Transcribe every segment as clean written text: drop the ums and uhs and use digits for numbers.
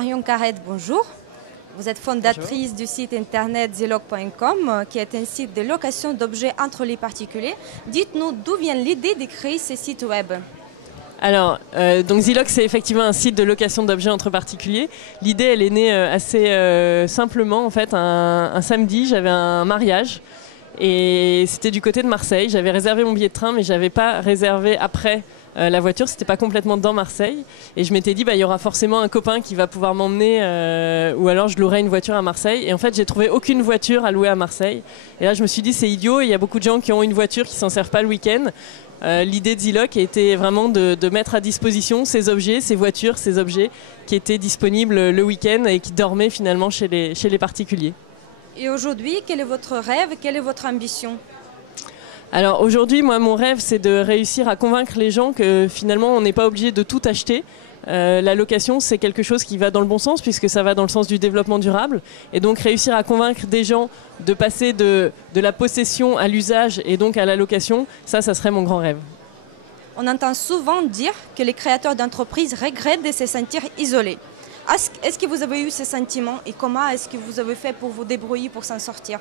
Marion Carrette, bonjour. Vous êtes fondatrice du site internet Zilog.com, qui est un site de location d'objets entre les particuliers. Dites-nous d'où vient l'idée de créer ce site web. Alors, donc Zilog, c'est effectivement un site de location d'objets entre particuliers. L'idée, elle est née assez simplement. En fait, un samedi, j'avais un mariage et c'était du côté de Marseille. J'avais réservé mon billet de train, mais je n'avais pas réservé après la voiture. C'était pas complètement dans Marseille. Et je m'étais dit, il y aura forcément un copain qui va pouvoir m'emmener ou alors je louerai une voiture à Marseille. Et en fait, j'ai trouvé aucune voiture à louer à Marseille. Et là, je me suis dit, c'est idiot. Il y a beaucoup de gens qui ont une voiture qui s'en servent pas le week-end. L'idée de Zilog était vraiment de mettre à disposition ces objets, ces voitures, ces objets qui étaient disponibles le week-end et qui dormaient finalement chez les particuliers. Et aujourd'hui, quel est votre rêve, quelle est votre ambition ? Alors aujourd'hui, moi, mon rêve, c'est de réussir à convaincre les gens que finalement, on n'est pas obligé de tout acheter. La location, c'est quelque chose qui va dans le bon sens puisque ça va dans le sens du développement durable. Et donc réussir à convaincre des gens de passer de la possession à l'usage et donc à la location, ça serait mon grand rêve. On entend souvent dire que les créateurs d'entreprises regrettent de se sentir isolés. Est-ce que vous avez eu ce sentiment et comment est-ce que vous avez fait pour vous débrouiller pour s'en sortir ?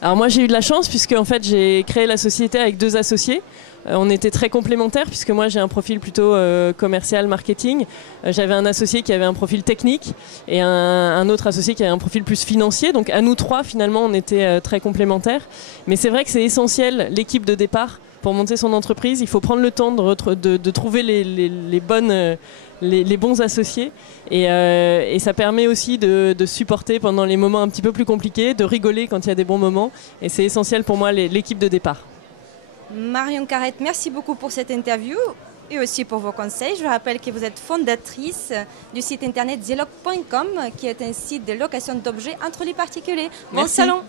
Alors moi j'ai eu de la chance puisque en fait j'ai créé la société avec 2 associés. On était très complémentaires puisque moi j'ai un profil plutôt commercial, marketing. J'avais un associé qui avait un profil technique et un autre associé qui avait un profil plus financier. Donc à nous 3 finalement on était très complémentaires. Mais c'est vrai que c'est essentiel l'équipe de départ. Pour monter son entreprise, il faut prendre le temps de trouver les bons associés et ça permet aussi de supporter pendant les moments un petit peu plus compliqués, de rigoler quand il y a des bons moments et c'est essentiel pour moi l'équipe de départ. Marion Carrette, merci beaucoup pour cette interview et aussi pour vos conseils. Je rappelle que vous êtes fondatrice du site internet Zilog.com qui est un site de location d'objets entre les particuliers. Bon salon!